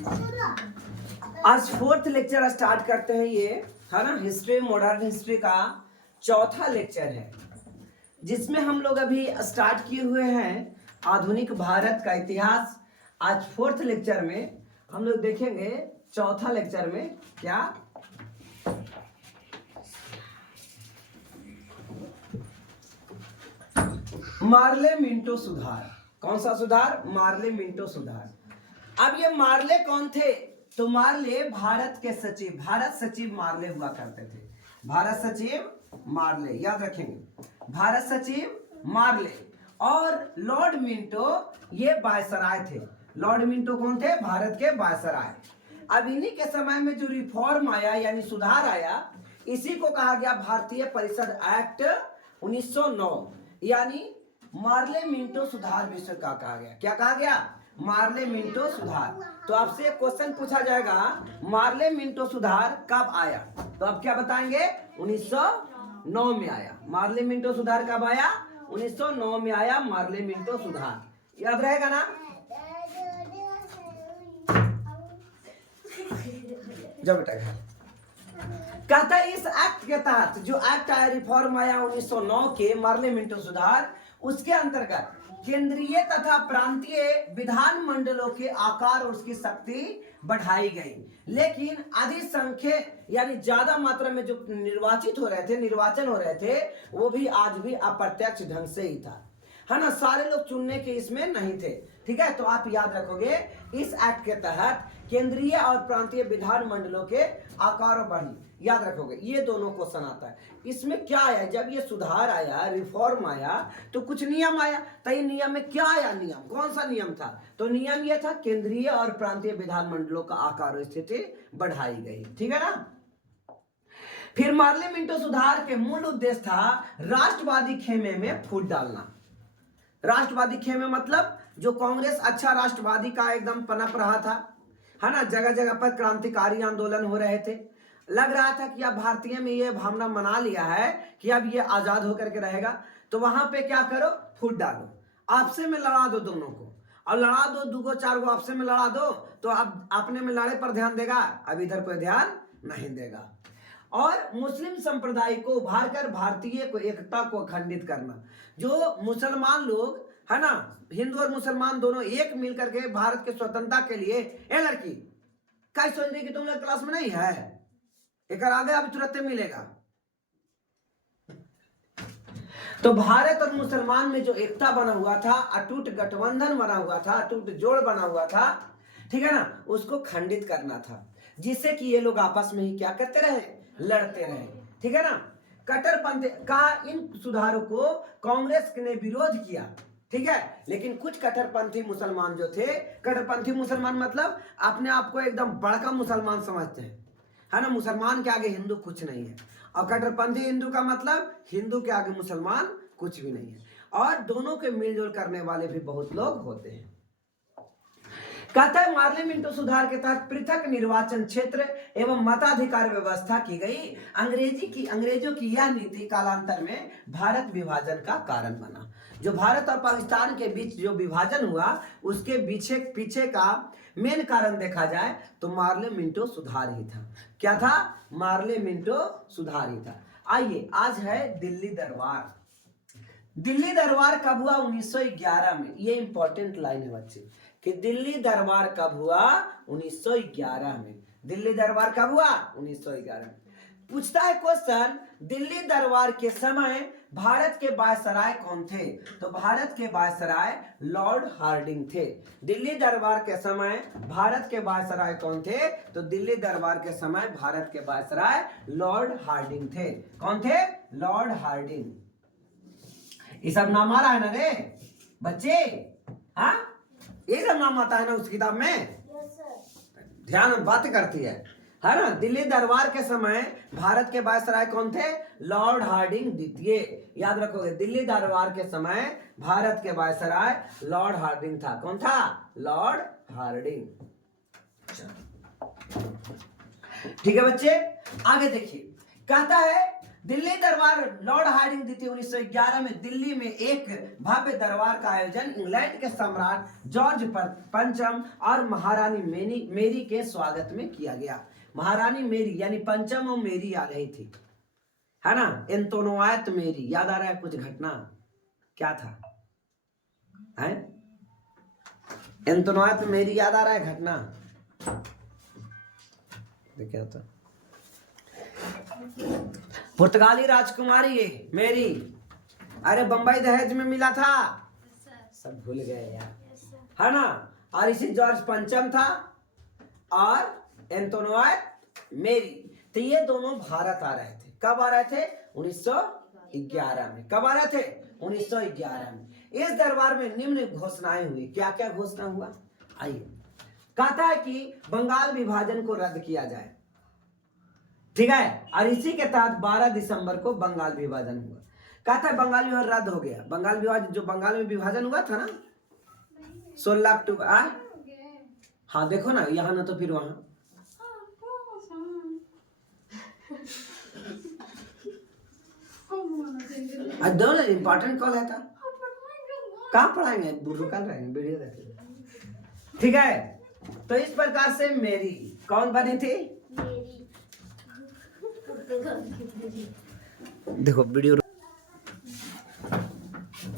आज fourth lecture start करते हैं, ये है ना हिस्ट्री, मॉडर्न हिस्ट्री का चौथा लेक्चर है, जिसमें हम लोग अभी स्टार्ट किए हुए हैं आधुनिक भारत का इतिहास। आज फोर्थ लेक्चर में हम लोग देखेंगे, चौथा लेक्चर में क्या मार्ले मिंटो सुधार। कौन सा सुधार? मार्ले मिंटो सुधार। अब ये मार्ले कौन थे? तो मार्ले भारत के सचिव, भारत सचिव मार्ले हुआ करते थे। भारत सचिव मार्ले, याद रखेंगे, भारत सचिव मार्ले। और लॉर्ड मिंटो ये वायसराय थे। लॉर्ड मिंटो कौन थे? भारत के वायसराय। अब इन्हीं के समय में जो रिफॉर्म आया यानी सुधार आया, इसी को कहा गया भारतीय परिषद एक्ट 1909, यानी मार्ले मिंटो सुधार विषय का कहा गया। क्या कहा गया? मार्ले मिंटो सुधार। तो आपसे एक क्वेश्चन पूछा जाएगा, मार्ले मिंटो सुधार कब आया? तो आप क्या बताएंगे? 1909 में आया। मार्ले मिंटो सुधार कब आया? 1909 में आया मार्ले मिंटो सुधार। याद रहेगा ना? जाओ बेटा। कहता है इस एक्ट के तहत, जो एक्ट आया, रिफॉर्म आया 1909 के, मार्ले मिंटो सुधार, उसके अंतर्गत केंद्रीय तथा प्रांतीय विधान मंडलों के आकार और उसकी शक्ति बढ़ाई गई, लेकिन अधिक संख्या यानी ज्यादा मात्रा में जो निर्वाचित हो रहे थे, निर्वाचन हो रहे थे, वो भी आज भी अप्रत्यक्ष ढंग से ही था, है ना। सारे लोग चुनने के इसमें नहीं थे, ठीक है। तो आप याद रखोगे, इस एक्ट के तहत केंद्रीय और प्रांतीय विधान मंडलों के आकार बढ़ी, याद रखोगे। ये दोनों क्वेश्चन आता है। इसमें क्या आया? जब ये सुधार आया, रिफॉर्म आया, तो कुछ नियम आया। तो ये नियम में क्या आया? नियम कौन सा नियम था? तो नियम ये था, केंद्रीय और प्रांतीय विधान मंडलों का आकार और स्थिति बढ़ाई गई, ठीक है ना। फिर मार्ले मिंटो सुधार के मूल उद्देश्य था राष्ट्रवादी खेमे में फूट डालना। राष्ट्रवादी खेमे मतलब जो कांग्रेस अच्छा राष्ट्रवादी का एकदम पनप रहा था, है ना। जगह जगह पर क्रांतिकारी आंदोलन हो रहे थे। लग रहा था कि अब भारतीय में ये भावना मना लिया है कि अब ये आजाद होकर के रहेगा, तो वहां पे क्या करो? फूट डालो, आपसे में लड़ा दो दोनों को, और लड़ा दो, दुगो चार गो आपसे में लड़ा दो, तो अब अपने में लड़े पर ध्यान देगा, अब इधर पर ध्यान नहीं देगा। और मुस्लिम संप्रदाय को उभार कर भारतीय को एकता को खंडित करना। जो मुसलमान लोग, है ना, हिंदू और मुसलमान दोनों एक मिल करके भारत के स्वतंत्रता के लिए, ए लड़की क्या सोच रही कि तुम लोग क्लास में नहीं है, एक आगे अभी तुरंत मिलेगा। तो भारत और मुसलमान में जो एकता बना हुआ था, अटूट गठबंधन बना हुआ था, अटूट जोड़ बना हुआ था, ठीक है ना, उसको खंडित करना था, जिससे कि ये लोग आपस में ही क्या करते रहे? लड़ते रहे, ठीक है ना। कट्टरपंथी का इन सुधारों को कांग्रेस ने विरोध किया, ठीक है। लेकिन कुछ कट्टरपंथी मुसलमान जो थे, कट्टरपंथी मुसलमान मतलब अपने आप को एकदम बड़का मुसलमान समझते हैं, है ना। मुसलमान के आगे हिंदू कुछ नहीं है। और कट्टरपंथी हिंदू का मतलब हिंदू के आगे मुसलमान कुछ भी नहीं है। और दोनों के मिलजुल करने वाले भी बहुत लोग होते हैं। कहता है मार्ले मिंटो सुधार के तहत पृथक निर्वाचन क्षेत्र एवं मताधिकार व्यवस्था की गई। अंग्रेजों की यह नीति कालांतर में भारत विभाजन का कारण बना। जो भारत और पाकिस्तान के बीच जो विभाजन हुआ, उसके पीछे का मेन कारण देखा जाए तो मार्ले मिंटो सुधार ही था। क्या था? मार्ले मिंटो सुधार ही था। आइए, आज है दिल्ली दरबार। दिल्ली दरबार कब हुआ? 1911 में। ये इंपॉर्टेंट लाइन है बच्चे, कि दिल्ली दरबार कब हुआ? 1911 में। दिल्ली दरबार कब हुआ? 1911 में। पूछता है क्वेश्चन, दिल्ली दरबार के समय भारत के वायसराय कौन थे? तो भारत के वायसराय लॉर्ड हार्डिंग थे। दिल्ली दरबार के समय भारत के वायसराय कौन थे? तो दिल्ली दरबार के समय भारत के वायसराय लॉर्ड हार्डिंग थे। कौन थे? Lord Hardinge. ये सब नाम आ रहा है ना रे बच्चे? हाँ, ये सब नाम आता है ना उस किताब में? ध्यान बात करती है ना। दिल्ली दरबार के समय भारत के वायसराय कौन थे? लॉर्ड हार्डिंग द्वितीय। याद रखोगे, दिल्ली दरबार के समय भारत के वायसराय लॉर्ड हार्डिंग था। कौन था? Lord Hardinge. ठीक है बच्चे, आगे देखिए। कहता है दिल्ली दरबार लॉर्ड हार्डिंग द्वितीय 1911 में दिल्ली में एक भव्य दरबार का आयोजन इंग्लैंड के सम्राट जॉर्ज पंचम और महारानी मेरी के स्वागत में किया गया। महारानी मेरी यानी पंचम और मेरी आ रही थी, है ना। एंतोनोवायत मेरी, याद आ रहा है कुछ घटना, क्या था है? एंतोनोवायत मेरी याद आ रहा है घटना, क्या था? पुर्तगाली राजकुमारी है मेरी, अरे बंबई दहेज में मिला था, सब भूल गए यार, है ना। और इसी जॉर्ज पंचम था और एंतोनोवायत मेरी, तो ये दोनों भारत आ रहे थे। कब आ रहे थे? 1911 में। कब आ रहे थे? 1911 में। इस दरबार में निम्न घोषणाएं हुई। क्या क्या घोषणा हुआ? आइए। कहता है कि बंगाल विभाजन को रद्द किया जाए, ठीक है, और इसी के तहत 12 दिसंबर को बंगाल विभाजन हुआ। कहता है बंगाल विभाजन रद्द हो गया। बंगाल विभाजन, जो बंगाल में विभाजन हुआ था ना 16 अक्टूबर, हाँ देखो ना, यहाँ ना तो फिर वहां, दो ना इम्पोर्टेंट कॉल है था, कहाँ पढ़ाएंगे, बुढ़ू कल रहेंगे, वीडियो देखेंगे, ठीक है। तो इस प्रकार से मेरी कौन बनी थी? देखो वीडियो।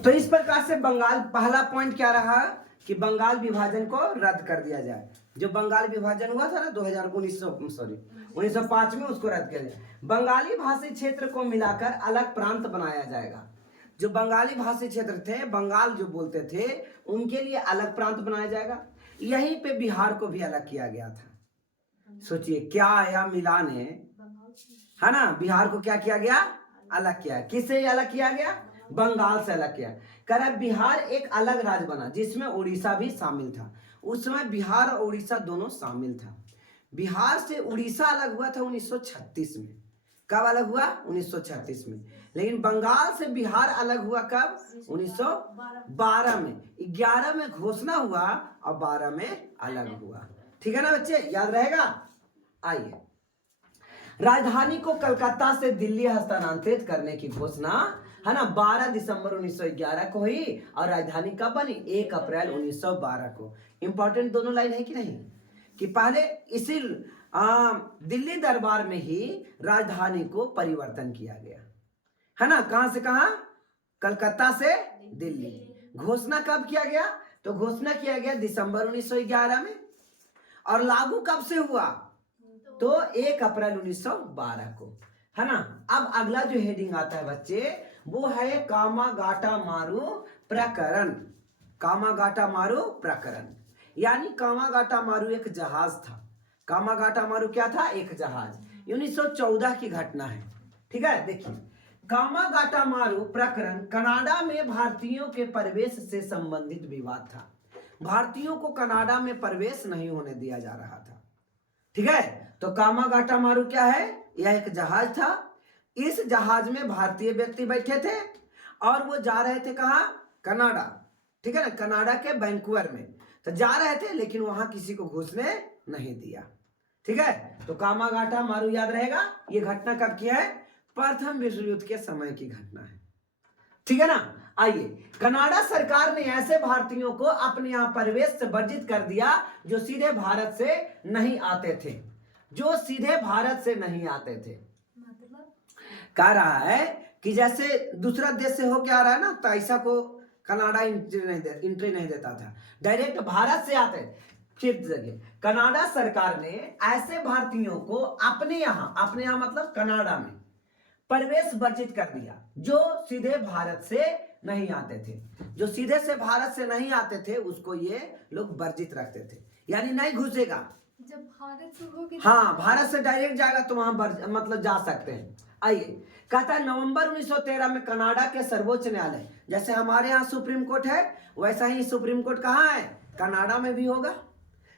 तो इस प्रकार से बंगाल, पहला पॉइंट क्या रहा कि बंगाल विभाजन को रद्द कर दिया जाए। जो बंगाल विभाजन हुआ था ना 1905 में, उसको रद्द किया जाए। बंगाली भाषी क्षेत्र को मिलाकर अलग प्रांत बनाया जाएगा। जो बंगाली भाषी क्षेत्र थे, बंगाल जो बोलते थे, उनके लिए अलग प्रांत बनाया जाएगा। यहीं पे बिहार को भी अलग किया गया था। सोचिए क्या आया मिलाने, है ना। बिहार को क्या किया गया? अलग किया। किससे अलग किया गया? बंगाल से अलग किया। कह रहा बिहार एक अलग राज्य बना जिसमें उड़ीसा भी शामिल था। उस समय बिहार और उड़ीसा दोनों शामिल था। बिहार से उड़ीसा अलग हुआ था 1936 में। कब अलग हुआ? 1936 में। लेकिन बंगाल से बिहार अलग हुआ कब? 1912 में। 11 में घोषणा हुआ और 12 में अलग हुआ। ठीक है ना बच्चे, याद रहेगा। आइए, राजधानी को कलकत्ता से दिल्ली हस्तांतरित करने की घोषणा, है ना, 12 दिसंबर 1911 को हुई। और राजधानी कब बनी? 1 अप्रैल 1912 को। इंपॉर्टेंट दोनों लाइन है कि नहीं, कि पहले इसी दिल्ली दरबार में ही राजधानी को परिवर्तन किया गया, है ना। कहां से कहां? कलकत्ता से दिल्ली। घोषणा कब किया गया? तो घोषणा किया गया दिसंबर 1911 में। और लागू कब से हुआ? तो 1 अप्रैल 1912 को, है ना। अब अगला जो हेडिंग आता है बच्चे, वो है कामागाटामारू प्रकरण। कामागाटामारू प्रकरण यानी कामागाटामारू एक जहाज था। कामागाटामारू क्या था? एक जहाज। 1914 की घटना है, ठीक है। देखिए, कामागाटामारू प्रकरण कनाडा में भारतीयों के प्रवेश से संबंधित विवाद था। भारतीयों को कनाडा में प्रवेश नहीं होने दिया जा रहा था, ठीक है। तो कामागाटामारू क्या है? यह एक जहाज था। इस जहाज में भारतीय व्यक्ति बैठे थे और वो जा रहे थे कहाँ? कनाडा, ठीक है ना। कनाडा के वैंकूवर में तो जा रहे थे, लेकिन वहां किसी को घुसने नहीं दिया, ठीक है। तो कामागाटामारू याद रहेगा। ये घटना कब की है? प्रथम विश्व युद्ध के समय की घटना है, ठीक है ना। आइए, कनाडा सरकार ने ऐसे भारतीयों को अपने यहां प्रवेश से वर्जित कर दिया जो सीधे भारत से नहीं आते थे, जो सीधे भारत से नहीं आते थे। कह रहा है कि जैसे दूसरा देश से होके आ रहा है ना, तो ऐसा को कनाडा एंट्री नहीं देता था, डायरेक्ट भारत से आते। फिर जगह कनाडा सरकार ने ऐसे भारतीयों को अपने यहाँ मतलब कनाडा में प्रवेश वर्जित कर दिया जो सीधे भारत से नहीं आते थे। जो सीधे से भारत से नहीं आते थे उसको ये लोग वर्जित रखते थे, यानी नहीं घुसेगा। जब भारत से होके, हाँ, भारत से डायरेक्ट जाएगा तो वहां मतलब जा सकते हैं। आइए, कहता है नवंबर 1913 में कनाडा के सर्वोच्च न्यायालय, जैसे हमारे यहाँ सुप्रीम कोर्ट है वैसा ही सुप्रीम कोर्ट कहाँ है? कनाडा में भी होगा,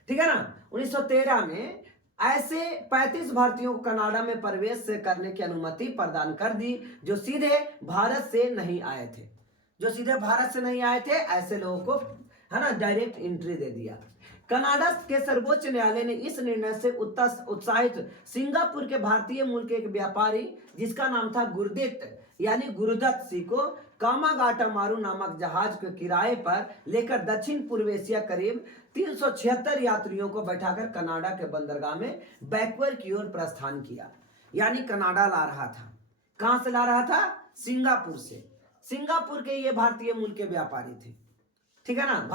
ठीक है ना। 1913 में ऐसे 35 भारतीयों को कनाडा में प्रवेश से करने की अनुमति प्रदान कर दी जो सीधे भारत से नहीं आए थे। जो सीधे भारत से नहीं आए थे ऐसे लोगों को, है ना, डायरेक्ट एंट्री दे दिया। कनाडा के सर्वोच्च न्यायालय ने इस निर्णय से उत्साहित सिंगापुर के भारतीय मूल के एक व्यापारी जिसका नाम था गुरदत्त यानी गुरुदत्त सिंह को कामागाटामारू नामक जहाज को किराए पर लेकर दक्षिण पूर्व एशिया करीब 376 यात्रियों को बैठाकर कनाडा के बंदरगाह में बैकवर्ड की ओर प्रस्थान किया। यानी कनाडा ला रहा था। कहां से ला रहा था? सिंगापुर से। सिंगापुर के ये भारतीय मूल के व्यापारी थे, ठीक है ना,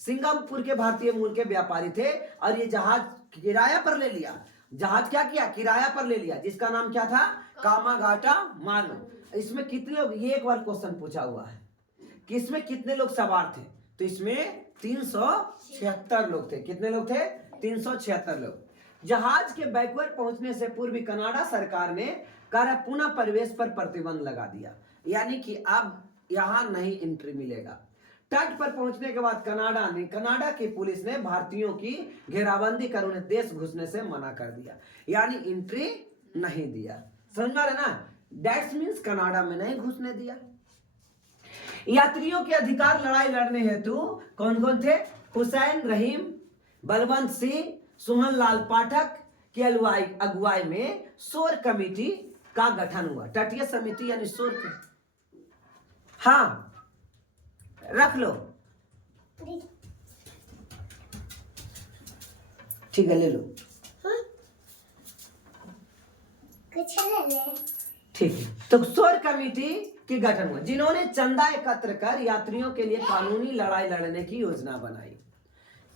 सिंगापुर के भारतीय मूल के व्यापारी थे और ये जहाज किराया पर ले लिया। जहाज क्या किया? किराया पर ले लिया, जिसका नाम क्या था? कामागाटामारू। इसमें कितने लोग, ये एक बार क्वेश्चन पूछा हुआ है कि इसमें कितने लोग सवार थे, तो इसमें 376 लोग थे। कितने लोग थे? 376 लोग। जहाज के बैकवर्ड पहुंचने से पूर्व कनाडा सरकार ने पुनः प्रवेश पर प्रतिबंध लगा दिया, यानी कि अब यहां नहीं एंट्री मिलेगा। तट पर पहुंचने के बाद कनाडा की पुलिस ने भारतीयों की घेराबंदी कर उन्हें देश घुसने से मना कर दिया, यानी एंट्री नहीं दिया। समझ में आ रहा ना? दैट्स मींस कनाडा में नहीं घुसने दिया। यात्रियों के अधिकार लड़ाई लड़ने हेतु कौन कौन थे? हुसैन रहीम, बलवंत सिंह, सुहन लाल पाठक की अगुवाई में शोर कमेटी का गठन हुआ। तटीय समिति यानी शोर के, हाँ रख लो, ठीक है ले लो, ठीक है। तो शोर कमेटी की गठन हुआ जिन्होंने चंदा एकत्र कर यात्रियों के लिए कानूनी लड़ाई लड़ने की योजना बनाई।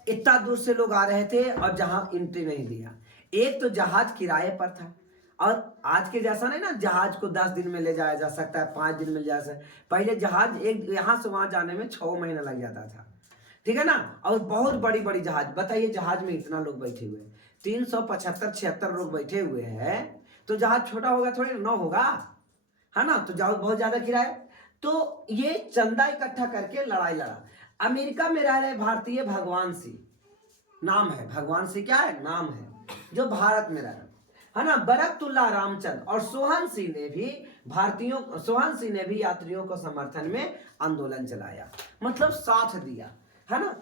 इतना दूर से लोग आ रहे थे और जहां एंट्री नहीं दिया। एक तो जहाज किराए पर था और आज के जैसा नहीं ना, जहाज को 10 दिन में ले जाया जा सकता है, 5 दिन में जा सकता है। पहले जहाज एक यहाँ से वहां जाने में 6 महीना लग जाता था, ठीक है ना। और बहुत बड़ी बड़ी जहाज, बताइए जहाज में इतना लोग बैठे हुए, 375-76 लोग बैठे हुए हैं, तो जहाज छोटा होगा थोड़ी ना होगा, है ना। तो जहाज बहुत ज्यादा किराया, तो ये चंदा इकट्ठा करके लड़ाई लड़ा। अमेरिका में रह रहे भारतीय भगवान सिंह नाम है, भगवान सिंह क्या है नाम है, जो भारत में रह रहे है ना। बरकतुल्लाह रामचंद्र और सोहन सिंह ने भी यात्रियों को समर्थन में आंदोलन चलाया, मतलब साथ दिया, है ना।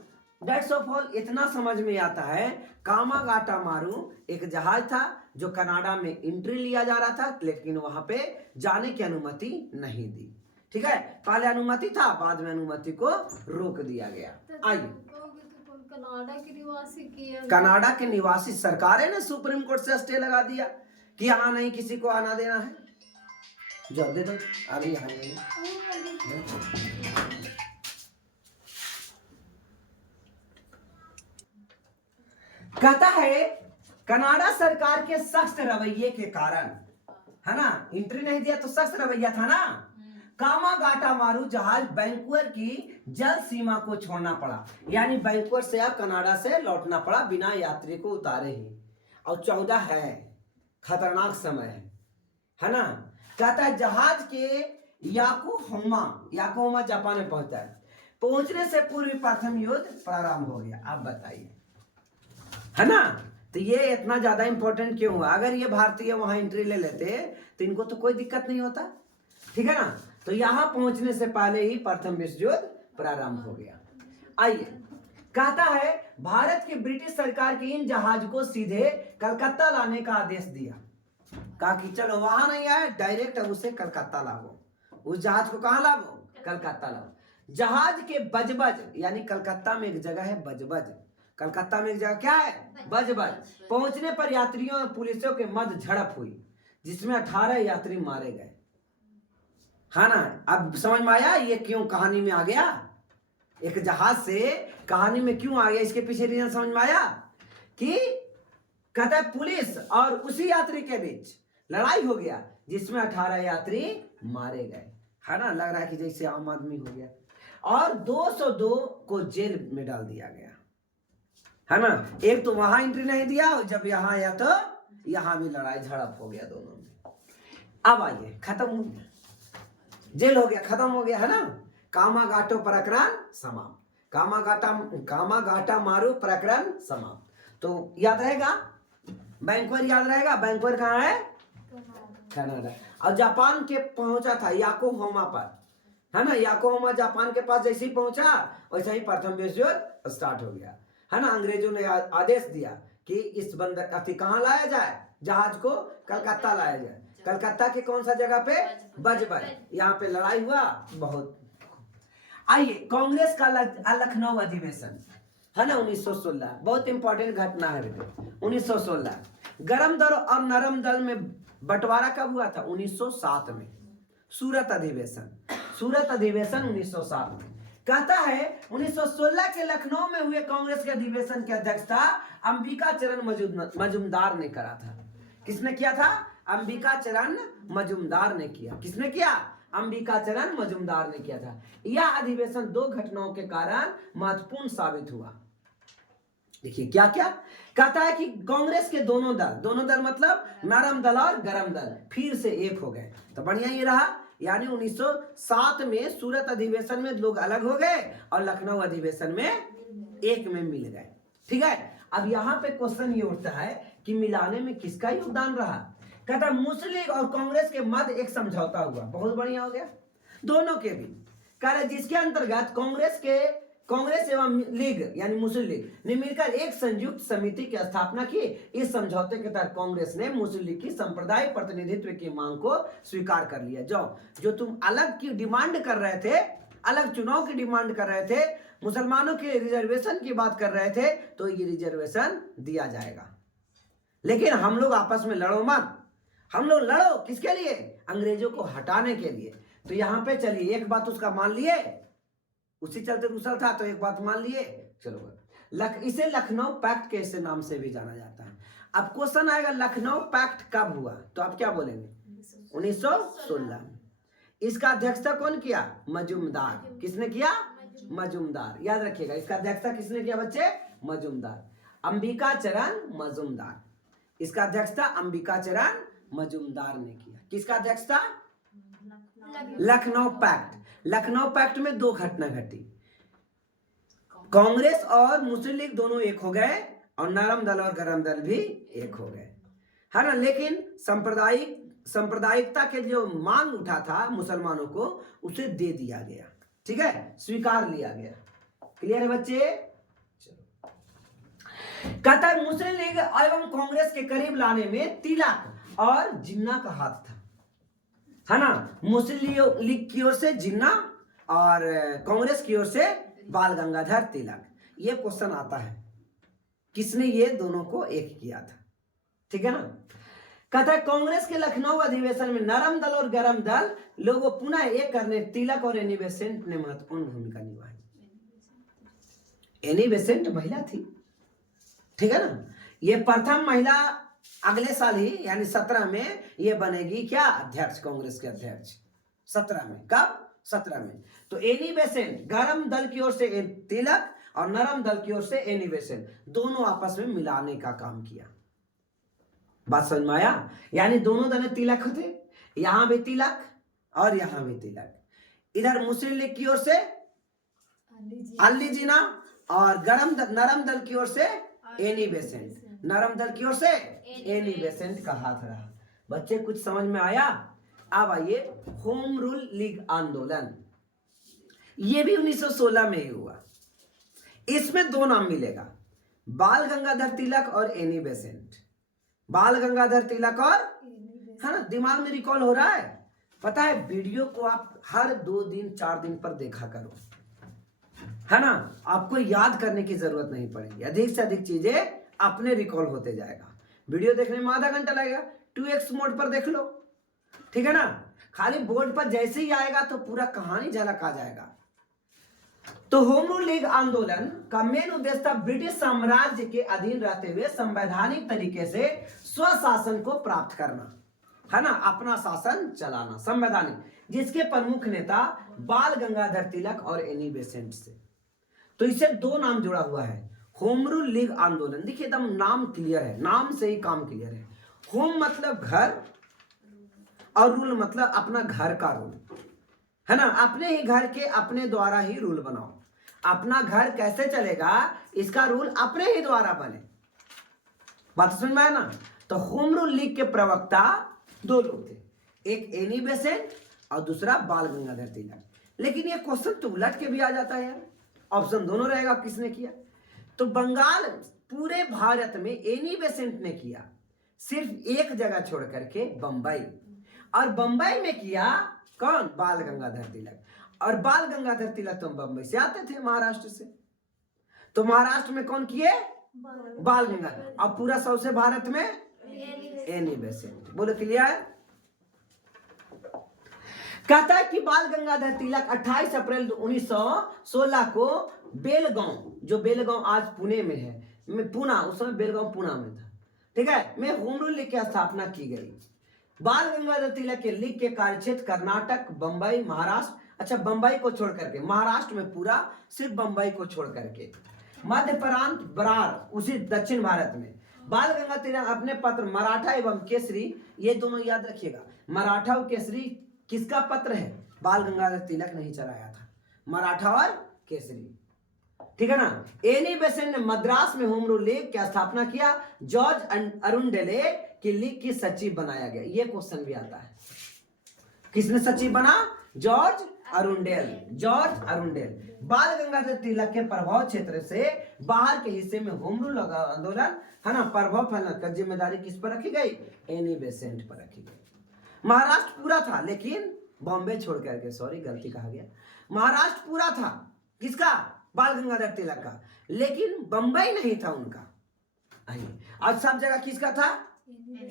That's of all. इतना समझ में आता है, कामागाटामारू एक जहाज था जो कनाडा में एंट्री लिया जा रहा था, लेकिन वहां पे जाने की अनुमति नहीं दी, ठीक है। पहले अनुमति था, बाद में अनुमति को रोक दिया गया। आइए, कनाडा के निवासी सरकार ने सुप्रीम कोर्ट से स्टे लगा दिया कि यहाँ नहीं किसी को आना देना है। जब दे दो अभी यहाँ नहीं। कहता है कनाडा सरकार के सख्त रवैये के कारण, है ना, एंट्री नहीं दिया तो सख्त रवैया था ना। कामागाटामारू जहाज वैंकूवर की जल सीमा को छोड़ना पड़ा, यानी वैंकूवर से अब कनाडा से लौटना पड़ा बिना यात्री को उतारे ही। और 14 है, खतरनाक समय है ना। कहता है जहाज के याकोहामा जापान में पहुंचा है। पहुंचने से पूर्व प्रथम युद्ध प्रारंभ हो गया। आप बताइए, है ना। तो ये इतना ज्यादा इंपॉर्टेंट क्यों हुआ? अगर ये भारतीय वहां एंट्री ले लेते तो इनको तो कोई दिक्कत नहीं होता, ठीक है ना। तो यहां पहुंचने से पहले ही प्रथम विश्व युद्ध प्रारंभ हो गया। आइए, कहता है भारत की ब्रिटिश सरकार की इन जहाज को सीधे कलकत्ता लाने का आदेश दिया। कहा कि चलो वहां नहीं आए, डायरेक्ट अब उसे कलकत्ता लाओ। उस जहाज को कहां लाओ? कलकत्ता लाओ। जहाज के बजबज, यानी कलकत्ता में एक जगह है बजबज, कलकत्ता में एक जगह क्या है? बजबज। पहुंचने पर यात्रियों और पुलिसों के मध्य झड़प हुई, जिसमें 18 यात्री मारे गए, है ना। अब समझ में आया ये क्यों कहानी में आ गया? एक जहाज से कहानी में क्यों आ गया, इसके पीछे रीजन समझ में आया कि कहता है पुलिस और उसी यात्री के बीच लड़ाई हो गया, जिसमें 18 यात्री मारे गए, है ना। लग रहा है कि जैसे आम आदमी हो गया। और 202 को जेल में डाल दिया गया, है ना। एक तो वहां एंट्री नहीं दिया, जब यहां आया तो यहां भी लड़ाई झड़प हो गया दोनों में। अब आइए, खत्म हो गया, जेल हो गया, खत्म हो गया, है ना। कामागाटो प्रकरण समाप्त। कामागाटामारू प्रकरण समाप्त। तो याद रहेगा, वैंकूवर याद रहेगा। वैंकूवर कहाँ है? कनाडा। और जापान के पहुंचा था याकोहामा पर, है ना। याकोहामा जापान के पास जैसे ही पहुंचा वैसे ही प्रथम विश्व युद्ध स्टार्ट हो गया। है ना, अंग्रेजों ने आदेश दिया कि इस बंदर अति कहाँ लाया जाए, जहाज को कलकत्ता लाया जाए। कलकत्ता के कौन सा जगह पे, बजबल, यहाँ पे लड़ाई हुआ बहुत। आइए कांग्रेस का लखनऊ अधिवेशन है ना 1916, बहुत इंपॉर्टेंट घटना है बेटे। 1916 गरम दल और नरम दल में बंटवारा कब हुआ था, 1907 में। सूरत अधिवेशन, सूरत अधिवेशन 1907 में। कहता है 1916 के लखनऊ में हुए कांग्रेस के अधिवेशन की अध्यक्षता अंबिका चरण मजूमदार ने करा था। किसने किया था, अंबिका चरण मजूमदार ने किया। किसने किया, अंबिका चरण मजूमदार ने किया था। यह अधिवेशन दो घटनाओं के कारण महत्वपूर्ण साबित हुआ। देखिए क्या क्या कहता है कि कांग्रेस के दोनों दल मतलब नरम दल और गरम दल फिर से एक हो गए। तो बढ़िया ये रहा, यानी 1907 में सूरत अधिवेशन में लोग अलग हो गए और लखनऊ अधिवेशन में एक में मिल गए। ठीक है, अब यहाँ पे क्वेश्चन ये उठता है कि मिलाने में किसका योगदान रहा। कहता मुस्लिम लीग और कांग्रेस के मध्य एक समझौता हुआ, बहुत बढ़िया हो गया दोनों के भी। कह रहे जिसके अंतर्गत कांग्रेस एवं लीग यानी मुस्लिम लीग ने मिलकर एक संयुक्त समिति की स्थापना की। इस समझौते के तहत कांग्रेस ने मुस्लिम लीग की सांप्रदायिक प्रतिनिधित्व की मांग को स्वीकार कर लिया। जो तुम अलग की डिमांड कर रहे थे, अलग चुनाव की डिमांड कर रहे थे, मुसलमानों के रिजर्वेशन की बात कर रहे थे, तो ये रिजर्वेशन दिया जाएगा। लेकिन हम लोग आपस में लड़ो मत, हम लोग लड़ो किसके लिए, अंग्रेजों को हटाने के लिए। तो यहाँ पे चलिए एक बात उसका मान लिए, उसी चलते रूसल था तो एक बात मान लिए, चलो इसे लखनऊ पैक्ट के ऐसे नाम से भी जाना जाता है। अब क्वेश्चन आएगा लखनऊ पैक्ट कब हुआ, तो आप क्या बोलेंगे, 1916। इसका अध्यक्षता कौन किया, मजूमदार। किसने किया, मजूमदार। याद रखिएगा इसका अध्यक्षता किसने किया बच्चे, मजूमदार, अंबिका चरण मजूमदार। इसका अध्यक्षता अंबिका चरण मजूमदार ने किया। किसका अध्यक्षता, लखनऊ पैक्ट। लखनऊ पैक्ट में दो घटना घटी, कांग्रेस और मुस्लिम लीग दोनों एक हो गए और नरम दल और गरम दल भी एक हो गए, है ना। लेकिन सांप्रदायिकता के जो मांग उठा था मुसलमानों को, उसे दे दिया गया। ठीक है, स्वीकार लिया गया। क्लियर है बच्चे। चलो कहता है मुस्लिम लीग एवं कांग्रेस के करीब लाने में तिलक और जिन्ना का हाथ था, है ना। मुस्लिम लीग की ओर से जिन्ना और कांग्रेस की ओर से बाल गंगाधर तिलक। ये क्वेश्चन आता है किसने ये दोनों को एक किया था, ठीक है ना। कहता है कांग्रेस के लखनऊ अधिवेशन में नरम दल और गरम दल लोगों पुनः एक करने तिलक और एनी बेसेंट ने महत्वपूर्ण भूमिका निभाई। एनी बेसेंट महिला थी, ठीक है ना। ये प्रथम महिला अगले साल ही यानी 17 में ये बनेगी क्या, अध्यक्ष, कांग्रेस के अध्यक्ष 17 में। कब, 17 में। तो एनी बेसेंट गरम दल की ओर से तिलक और नरम दल की ओर से एनी बेसेंट दोनों आपस में मिलाने का काम किया। बात समझ में आया, यानी दोनों दल तिलक होते, यहां भी तिलक और यहां भी तिलक। इधर मुस्लिम लीग की ओर से अली जिना और नरम दल की ओर से एनी बेसेंट, नरम दल की ओर से एनी बेसेंट का हाथ रहा। बच्चे कुछ समझ में आया। अब आइए होम रूल लीग आंदोलन, ये भी 1916 में ही हुआ। इसमें दो नाम मिलेगा, बाल गंगाधर तिलक और एनी बेसेंट। बाल गंगाधर तिलक और, है ना, दिमाग में रिकॉल हो रहा है। पता है वीडियो को आप हर 2 दिन 4 दिन पर देखा करो, है ना। आपको याद करने की जरूरत नहीं पड़ेगी, अधिक से अधिक चीजें अपने रिकॉल होते जाएगा। वीडियो देखने में आधा घंटा लगेगा, 2x मोड पर देख लो, ठीक है ना। खाली बोर्ड पर जैसे ही आएगा तो पूरा कहानी झलक आ जाएगा। तो होम रूल लीग आंदोलन का मेन उद्देश्य था ब्रिटिश साम्राज्य के अधीन रहते हुए संवैधानिक तरीके से स्वशासन को प्राप्त करना, है ना, अपना शासन चलाना संवैधानिक, जिसके प्रमुख नेता बाल गंगाधर तिलक और एनी बेसेंट से। तो इसे दो नाम जुड़ा हुआ है, होम रूल लीग आंदोलन। देखिए एकदम नाम क्लियर है, नाम से ही काम क्लियर है। होम मतलब घर और रूल मतलब अपना घर का रूल, है ना। अपने ही घर के अपने द्वारा ही रूल बनाओ। अपना घर कैसे चलेगा, इसका रूल अपने ही द्वारा बने। बात समझ में आया ना। तो होम रूल लीग के प्रवक्ता दो लोग थे, एक एनी बेसेंट और दूसरा बाल गंगाधर तिलक। लेकिन ये क्वेश्चन तो उलट के भी आ जाता है यार, ऑप्शन दोनों रहेगा किसने किया। तो बंगाल पूरे भारत में एनी बेसेंट ने किया, सिर्फ एक जगह छोड़ करके बंबई, और बंबई में किया कौन? बाल गंगाधर तिलक। और बाल गंगाधर तिलक तो बंबई से आते थे, महाराष्ट्र से, तो महाराष्ट्र में कौन किए? बाल गंगाधर। अब पूरा सौसे भारत में एनी बेसेंट। बोलो क्लियर? कहता है कि बाल गंगाधर तिलक 28 अप्रैल 1916 को बेलगांव, जो बेलगांव आज पुणे में है, पूना, उस समय बेलगांव पुणे में था, ठीक है, में होम रूल लीग की स्थापना की गई। बाल गंगाधर तिलक के लीग के कार्यक्षेत्र कर्नाटक, बंबई, महाराष्ट्र, अच्छा बंबई को छोड़ करके, महाराष्ट्र में पूरा सिर्फ बंबई को छोड़ करके, मध्य प्रांत, बरार, उसी दक्षिण भारत में। बाल गंगाधर तिलक अपने पत्र मराठा एवं केसरी, ये दोनों याद रखिएगा, मराठा और केसरी किसका पत्र है? बाल गंगाधर तिलक नहीं चलाया था, मराठा और केसरी, ठीक है ना। एनी बेसेंट ने मद्रास में होम रूल लीग की स्थापना किया, जॉर्ज अरुंडेले की लीग की सचिव बनाया गया। ये क्वेश्चन भी आता है, किसने सचिव बना? George Arundale, George Arundale. बाल गंगाधर तिलक के प्रभाव क्षेत्र से बाहर के हिस्से में होम रूल आंदोलन, है ना, प्रभाव फैलाने की जिम्मेदारी किस पर रखी गई? एनी बेसेंट पर रखी गई। महाराष्ट्र पूरा था, लेकिन बॉम्बे छोड़ करके, सॉरी गलती कहा गया, महाराष्ट्र पूरा था किसका? बाल गंगाधर तिलक का, लेकिन बंबई नहीं था उनका। आइए, आज सब जगह किसका था?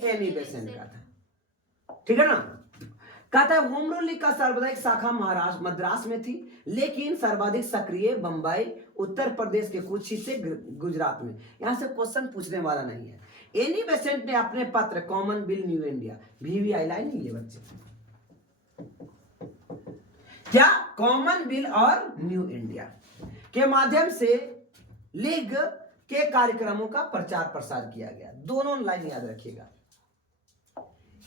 एनी बेसेंट का था, ठीक है ना। कहता है होम रूल लीग का सर्वाधिक शाखा महाराष्ट्र, मद्रास में थी, लेकिन सर्वाधिक सक्रिय बंबई, उत्तर प्रदेश के कुछ हिस्से, गुजरात में। यहां से क्वेश्चन पूछने वाला नहीं है। एनी बेसेंट ने अपने पत्र common bill new India, VVI line नहीं है बच्चे, क्या? कॉमन बिल और न्यू इंडिया के माध्यम से लीग के कार्यक्रमों का प्रचार प्रसार किया गया। दोनों लाइन याद रखिएगा,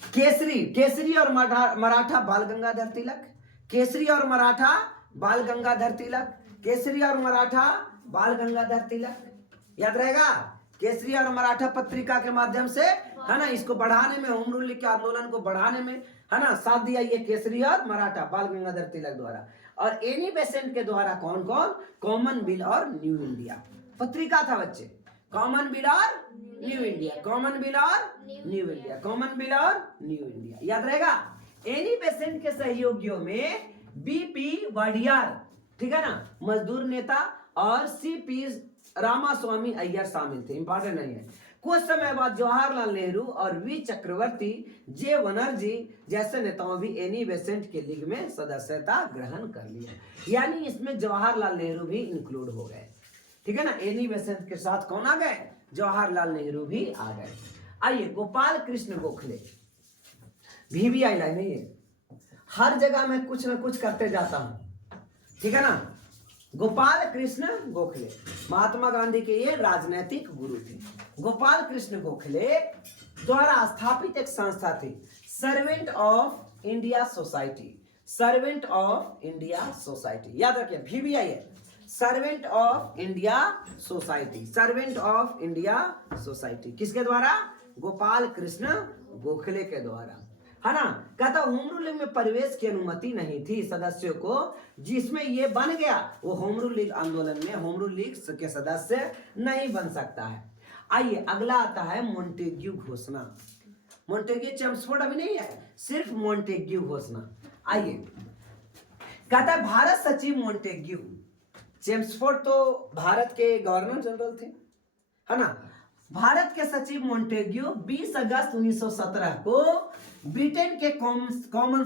केसरी, केसरी और मराठा बाल गंगाधर तिलक, केसरी और मराठा बाल गंगाधर तिलक, केसरी और मराठा बाल गंगाधर तिलक, याद रहेगा। केसरी और मराठा पत्रिका के माध्यम से, है ना, इसको बढ़ाने में, होम रूल लीग के आंदोलन को बढ़ाने में, है ना, साथ दिया ये केसरी और मराठा बाल गंगाधर तिलक द्वारा। और एनी बेसेंट के द्वारा कौन कौन? कॉमन बिल और न्यू इंडिया पत्रिका था बच्चे, कॉमन बिल और न्यू इंडिया, कॉमन बिल और न्यू इंडिया, कॉमन बिल और न्यू इंडिया, याद रहेगा। एनी बेसेंट के सहयोगियों में BP वाडियार, ठीक है ना, मजदूर नेता, और CP रामास्वामी अय्यर शामिल थे। इंपॉर्टेंट नहीं है। कुछ समय बाद जवाहरलाल नेहरू और V चक्रवर्ती, J बनर्जी जैसे नेताओं भी एनी बेसेंट के लीग में सदस्यता ग्रहण कर लिया, यानी इसमें जवाहरलाल नेहरू भी इंक्लूड हो गए, ठीक है ना। एनी बेसेंट के साथ कौन आ गए? जवाहरलाल नेहरू भी आ गए। आइए, गोपाल कृष्ण गोखले, VVI लाइन नहीं है, हर जगह मैं कुछ ना कुछ करते जाता हूं, ठीक है ना। गोपाल कृष्ण गोखले महात्मा गांधी के ये राजनीतिक गुरु थे। गोपाल कृष्ण गोखले द्वारा स्थापित एक संस्था थी, servant of India society, servant of India society, याद रखिए, VVI है, servant of India society, servant of India society, किसके द्वारा? गोपाल कृष्ण गोखले के द्वारा, है ना। कहता होम रूल लीग में प्रवेश की अनुमति नहीं थी सदस्यों को, जिसमें ये बन गया वो होम रूल लीग आंदोलन में होम रूल लीग के सदस्य नहीं बन सकता है। आइए, अगला आता है मोंटेग्यू घोषणा। मोंटेग्यू चेम्सफोर्ड अभी नहीं है, सिर्फ मोंटेग्यू घोषणा। आइए, कहता है भारत सचिव मोंटेग्यू, चेम्सफोर्ड तो भारत के गवर्नर जनरल थे, है ना। भारत के सचिव मोंटेग्यू 20 अगस्त 1917 को ब्रिटेन के कॉमन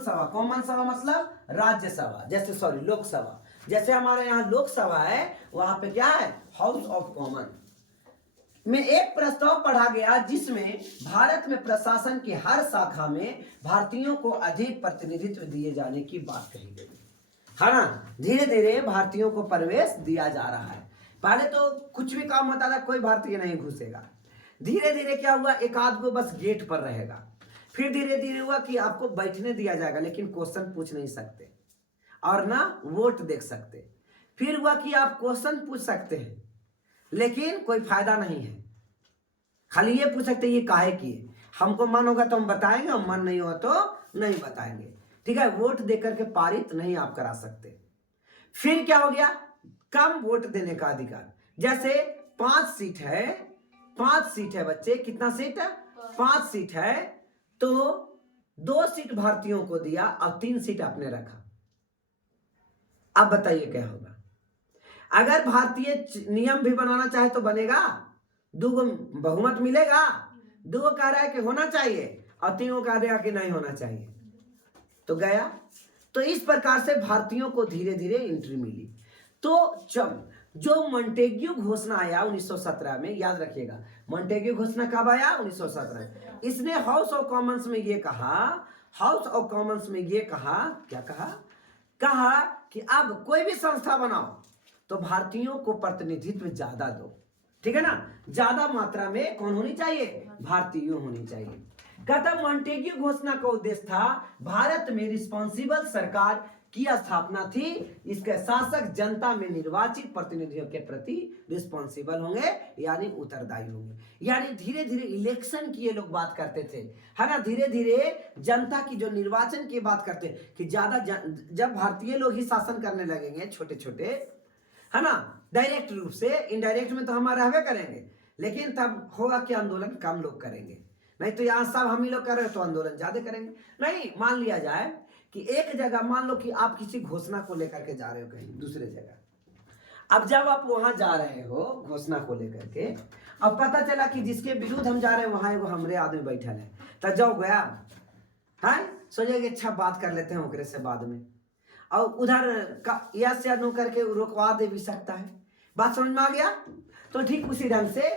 सभा मतलब राज्यसभा, जैसे सॉरी लोकसभा, जैसे हमारे यहाँ लोकसभा है, वहां पे क्या है? हाउस ऑफ कॉमन में एक प्रस्ताव पढ़ा गया, जिसमें भारत में प्रशासन की हर शाखा में भारतीयों को अधिक प्रतिनिधित्व दिए जाने की बात कही गई, है ना। धीरे धीरे भारतीयों को प्रवेश दिया जा रहा है। पहले तो कुछ भी काम होता था, कोई भारतीय नहीं घुसेगा। धीरे धीरे क्या हुआ? एक आध को बस गेट पर रहेगा। फिर धीरे धीरे हुआ कि आपको बैठने दिया जाएगा, लेकिन क्वेश्चन पूछ नहीं सकते और ना वोट देख सकते। फिर हुआ कि आप क्वेश्चन पूछ सकते हैं, लेकिन कोई फायदा नहीं है, खाली ये पूछ सकते ये काहे किए। हमको मन होगा तो हम बताएंगे, और मन नहीं होगा तो नहीं बताएंगे, ठीक है। वोट देकर के पारित नहीं आप करा सकते। फिर क्या हो गया? कम वोट देने का अधिकार, जैसे 5 सीट है, 5 सीट है बच्चे, कितना सीट है? 5 सीट है, तो 2 सीट भारतीयों को दिया और 3 सीट आपने रखा। अब बताइए क्या होगा? अगर भारतीय नियम भी बनाना चाहे तो बनेगा, 2 बहुमत मिलेगा, 2 कह रहा है कि होना चाहिए और 3 कह देगा कि नहीं होना चाहिए, तो गया। तो इस प्रकार से भारतीयों को धीरे धीरे एंट्री मिली। तो जो मॉन्टेग्यू घोषणा आया 1917 में, याद रखिएगा मॉन्टेग्यू घोषणा कब आया? 1917। इसने हाउस ऑफ कॉमन्स में ये कहा, हाउस ऑफ कॉमन्स में ये कहा, क्या कहा? कहा कि अब कोई भी संस्था बनाओ तो भारतीयों को प्रतिनिधित्व ज्यादा दो, ठीक है ना? ज्यादा मात्रा में कौन होनी चाहिए? भारतीय होनी चाहिए। कहता मॉन्टेग्यू घोषणा का उद्देश्य था भारत में रिस्पॉन्सिबल सरकार की स्थापना थी। इसके शासक जनता में निर्वाचित प्रतिनिधियों के प्रति रिस्पॉन्सिबल होंगे, यानी उत्तरदायी होंगे। यानी धीरे धीरे इलेक्शन की ये लोग बात करते थे, है ना? धीरे धीरे जनता की जो निर्वाचन की बात करते कि ज्यादा जब भारतीय लोग ही शासन करने लगेंगे, छोटे छोटे, है ना, डायरेक्ट रूप से, इनडायरेक्ट में तो हम रहबे करेंगे, लेकिन तब होगा कि आंदोलन कम लोग करेंगे। नहीं तो यहाँ सब हम ही लोग कर रहे तो आंदोलन ज्यादा करेंगे। नहीं, मान लिया जाए कि एक जगह, मान लो कि आप किसी घोषणा को लेकर के जा रहे हो कहीं दूसरे जगह। अब जब आप वहां जा रहे हो घोषणा को लेकर के, अब पता चला कि जिसके विरुद्ध हम जा रहे हैं वहां एगो हमरे आदमी बैठल है, तो जाओ गया है, सोचेंगे अच्छा बात कर लेते हैं ओकरे से बाद में, और उधर यस या नो करके रोकवा दे भी सकता है। बात समझ में आ गया? तो ठीक उसी ढंग से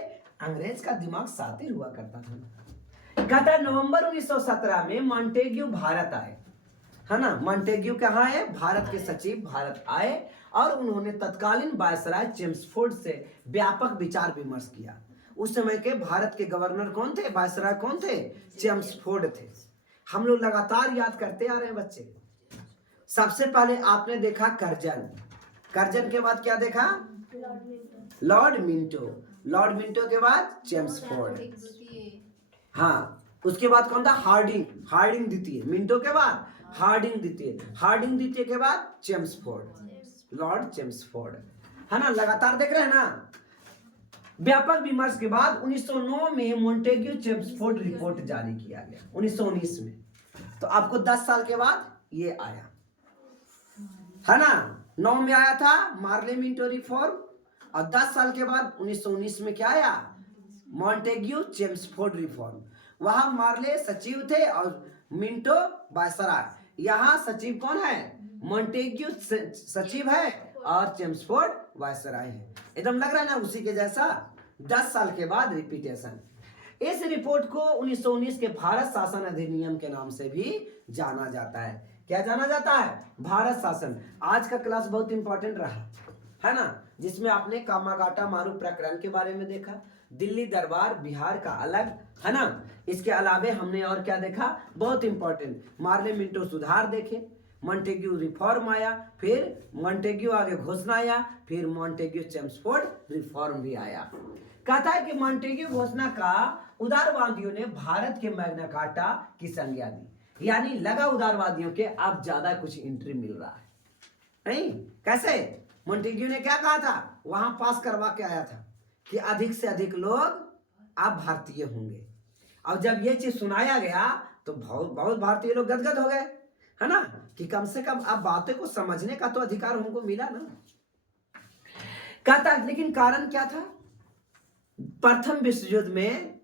अंग्रेज का दिमाग सातिर हुआ करता था। कहता नवंबर 1917 में मॉन्टेग्यू भारत आए, है ना? मॉन्टेग्यू कहाँ है? भारत के सचिव भारत आए और उन्होंने तत्कालीन वायसराय चेम्सफोर्ड से व्यापक विचार विमर्श किया। उस समय के भारत के गवर्नर कौन थे? वायसराय कौन थे? चेम्सफोर्ड थे। हम लोग लगातार याद करते आ रहे हैं बच्चे। सबसे पहले आपने देखा कर्जन, कर्जन के बाद क्या देखा? लॉर्ड मिंटो, लॉर्ड मिंटो के बाद चेम्सफोर्ड, हाँ, उसके बाद कौन था? हार्डिंग, हार्डिंग द्वितीय, मिंटो के बाद हार्डिंग द्वितीय, हार्डिंग द्वितीय के बाद चेम्सफोर्ड, लॉर्ड चेम्सफोर्ड, है ना? लगातार देख रहे हैं ना? व्यापक विमर्श के बाद 1909 में मॉन्टेग्यू चेम्सफोर्ड रिपोर्ट जारी किया गया, 1919 में। तो आपको 10 साल के बाद ये आया, है ना? 9 में आया था मार्ले मिंटो रिफॉर्म, और 10 साल के बाद 1919 में क्या आया? Montagu Chelmsford reform. वहां मार्ले सचिव थे और मिंटो वायसराय। यहाँ सचिव कौन है? मॉन्टेग्यू सचिव है और चेम्सफोर्ड वायसराय है। एकदम लग रहा है ना उसी के जैसा? 10 साल के बाद रिपीटेशन। इस रिपोर्ट को 1919 के भारत शासन अधिनियम के नाम से भी जाना जाता है। क्या जाना जाता है? भारत शासन। आज का क्लास बहुत इंपॉर्टेंट रहा, है ना? जिसमें आपने कामागाटा मारू प्रकरण के बारे में देखा, दिल्ली दरबार बिहार का अलग, है ना? इसके अलावे हमने और क्या देखा? बहुत इंपॉर्टेंट, मार्ले मिंटो सुधार देखे, मॉन्टेग्यू रिफॉर्म आया, फिर मॉन्टेग्यू आगे घोषणा आया, फिर मॉन्टेग्यू चेम्सफोर्ड रिफॉर्म भी आया। कहता है कि मॉन्टेग्यू घोषणा का उदारवादियों ने भारत के मैग्ना कार्टा की संज्ञा दी, यानी लगा उदारवादियों के अब ज्यादा कुछ एंट्री मिल रहा है। नहीं, कैसे? मॉन्टेग्यू ने क्या कहा था? वहां पास करवा के आया था कि अधिक से अधिक लोग अब भारतीय होंगे, और जब ये चीज सुनाया गया तो बहुत भारतीय लोग गदगद हो गए, है ना? कि कम से कम अब बातें को समझने का तो अधिकार हमको मिला ना। कहता, लेकिन कारण क्या था? प्रथम विश्व युद्ध में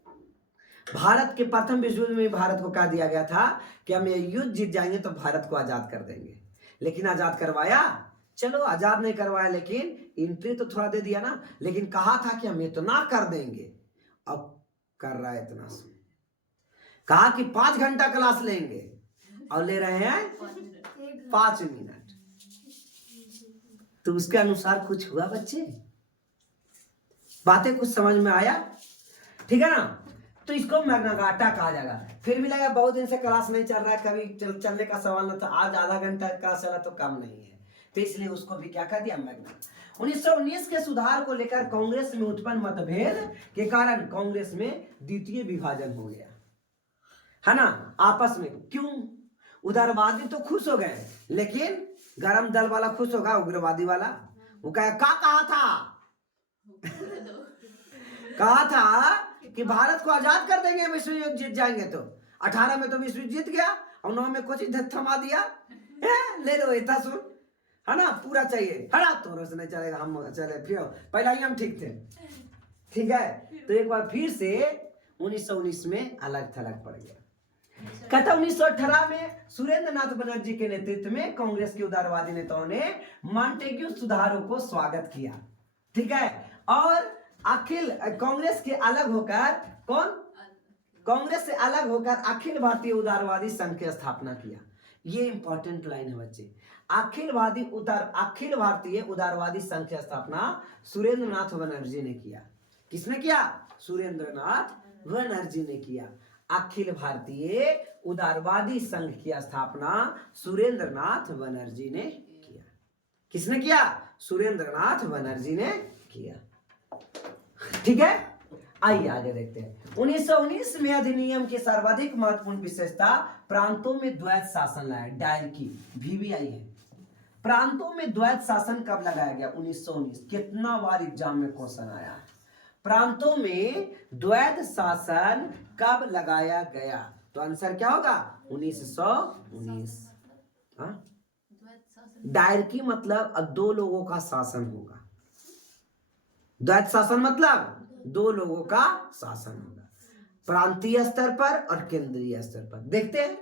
भारत के प्रथम विश्व युद्ध में भारत को कहा दिया गया था कि हम ये युद्ध जीत जाएंगे तो भारत को आजाद कर देंगे। लेकिन आजाद करवाया? चलो आजाद नहीं करवाया, लेकिन एंट्री तो थोड़ा दे दिया ना। लेकिन कहा था कि हम इतना कर देंगे, अब कर रहा है इतना। कहा कि 5 घंटा क्लास लेंगे और ले रहे हैं 5 मिनट। तो उसके अनुसार कुछ हुआ बच्चे? बातें कुछ समझ में आया? ठीक है ना? तो इसको मैग्ना कार्टा कहा जाएगा। फिर भी लगा बहुत दिन से क्लास नहीं चल रहा है, कभी चलने का सवाल न था, आज आधा घंटा क्लास चला तो कम नहीं है, तो इसलिए उसको भी क्या कर दिया? मैग्ना। 1919 के सुधार को लेकर कांग्रेस में उत्पन्न मतभेद के कारण कांग्रेस में द्वितीय विभाजन हो गया, है ना? आपस में क्यों? उदारवादी तो खुश हो गए, लेकिन गरम दल वाला खुश होगा, उग्रवादी वाला वो कहा था कहा था कि भारत को आजाद कर देंगे विश्व युद्ध जीत जाएंगे। तो 18 में तो विश्व युद्ध जीत गया और 9 में कुछ थमा दिया। ले लो इतना सुन, है ना, पूरा चाहिए। हरा तो से नहीं चलेगा, हम चले फिर पहला ही हम ठीक थे। ठीक है, तो एक बार फिर से 1919 में अलग थलग पड़ गया। कहता 1918 में सुरेंद्र नाथ बनर्जी के नेतृत्व में कांग्रेस के उदारवादी नेताओं ने मॉन्टेग्यू सुधारों को स्वागत किया। ठीक है, और अखिल कांग्रेस के अलग होकर कांग्रेस से अलग होकर अखिल भारतीय उदारवादी संघ की स्थापना किया। ये इंपॉर्टेंट लाइन है बच्चे। अखिल भारतीय उदारवादी संघ की स्थापना सुरेंद्र नाथ बनर्जी ने किया। किसने किया? सुरेंद्र नाथ बनर्जी ने किया। अखिल भारतीय उदारवादी संघ की स्थापना सुरेंद्र नाथ बनर्जी ने किया। किसने किया? सुरेंद्र नाथ बनर्जी ने किया। ठीक है, आइए आगे देखते हैं। 1919 में अधिनियम की सर्वाधिक महत्वपूर्ण विशेषता प्रांतों में द्वैत शासन लाया। डायल की VVI है। प्रांतों में द्वैत शासन कब लगाया गया? 1919। कितना बार एग्जाम में क्वेश्चन आया है, प्रांतों में द्वैत शासन कब लगाया गया? तो आंसर क्या होगा? 1919। डायरकी मतलब अब 2 लोगों का शासन होगा। द्वैत शासन मतलब 2 लोगों का शासन होगा, प्रांतीय स्तर पर और केंद्रीय स्तर पर। देखते हैं,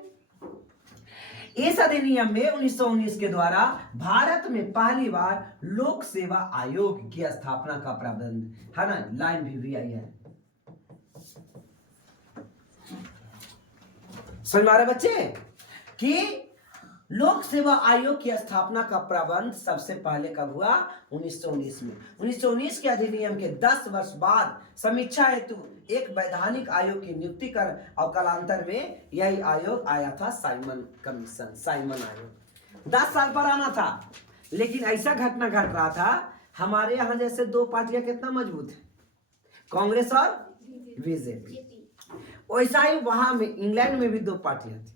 इस अधिनियम में 1919 के द्वारा भारत में पहली बार लोक सेवा आयोग की स्थापना का प्रावधान है ना। लाइन VVI है, समझ में आ रहा है बच्चे कि लोक सेवा आयोग की स्थापना का प्रबंध सबसे पहले कब हुआ? 1919 में। 1919 के अधिनियम के 10 वर्ष बाद समीक्षा हेतु एक वैधानिक आयोग की नियुक्ति कर और कालांतर में यही आयोग आया था, साइमन कमीशन, साइमन आयोग। 10 साल पर आना था, लेकिन ऐसा घटना घट रहा था, हमारे यहाँ जैसे 2 पार्टियां कितना मजबूत है, कांग्रेस और बीजेपी। वैसा ही वहां में इंग्लैंड में भी 2 पार्टियां थी,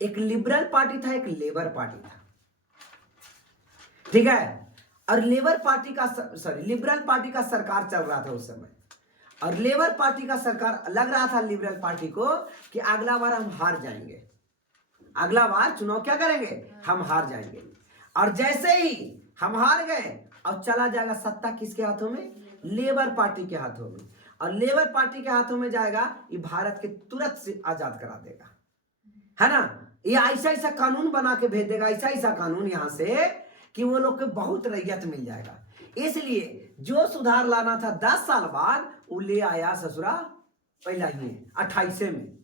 एक लिबरल पार्टी था, एक लेबर पार्टी था। ठीक है, और लिबरल पार्टी का सरकार चल रहा था उस समय, और लेबर पार्टी का सरकार लग रहा था लिबरल पार्टी को कि अगला बार हम हार जाएंगे, अगला बार चुनाव क्या करेंगे, हम हार जाएंगे। और जैसे ही हम हार गए, अब चला जाएगा सत्ता किसके हाथों में? लेबर पार्टी के हाथों में। और लेबर पार्टी के हाथों में जाएगा, ये भारत के तुरंत से आजाद करा देगा, है ना। ये ऐसा ऐसा कानून बना के भेज देगा, ऐसा ऐसा कानून यहाँ से कि वो लोग को बहुत रैयत मिल जाएगा। इसलिए जो सुधार लाना था 10 साल बाद, वो ले आया ससुरा पहला ही 28 में।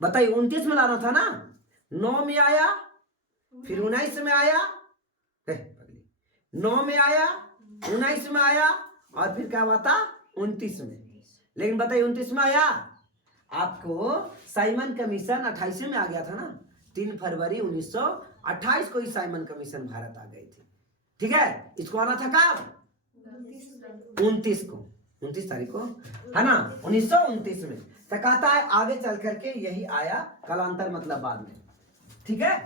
बताइए, 29 में लाना था ना, 9 में आया, फिर 19 में आया, 9 में आया, 19 में आया, और फिर क्या हुआ था? 29 में। लेकिन बताइए 29 में आया, आपको साइमन कमीशन 28 में आ गया था ना। 3 फरवरी 1928 को ही साइमन कमीशन भारत आ गई थी। ठीक है, इसको आना था कब? 29 को, 29 तारीख को, है ना, 1929 में। तो कहता है आगे चल करके यही आया, कालांतर मतलब बाद में। ठीक है,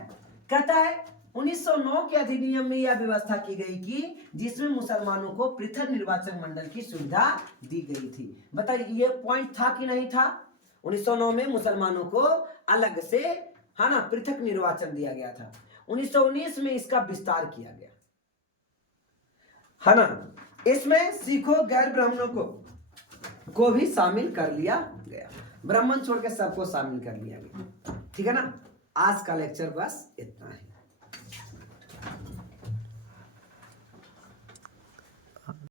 कहता है 1909 के अधिनियम में यह व्यवस्था की गई कि जिसमें मुसलमानों को पृथक निर्वाचन मंडल की सुविधा दी गई थी। बताइए ये पॉइंट था कि नहीं था? 1909 में मुसलमानों को अलग से, है ना, पृथक निर्वाचन दिया गया था। 1919 में इसका विस्तार किया गया, है ना। इसमें सिखों, गैर ब्राह्मणों को भी शामिल कर लिया गया, ब्राह्मण छोड़ के सबको शामिल कर लिया गया। ठीक है ना। आज का लेक्चर बस इतना है।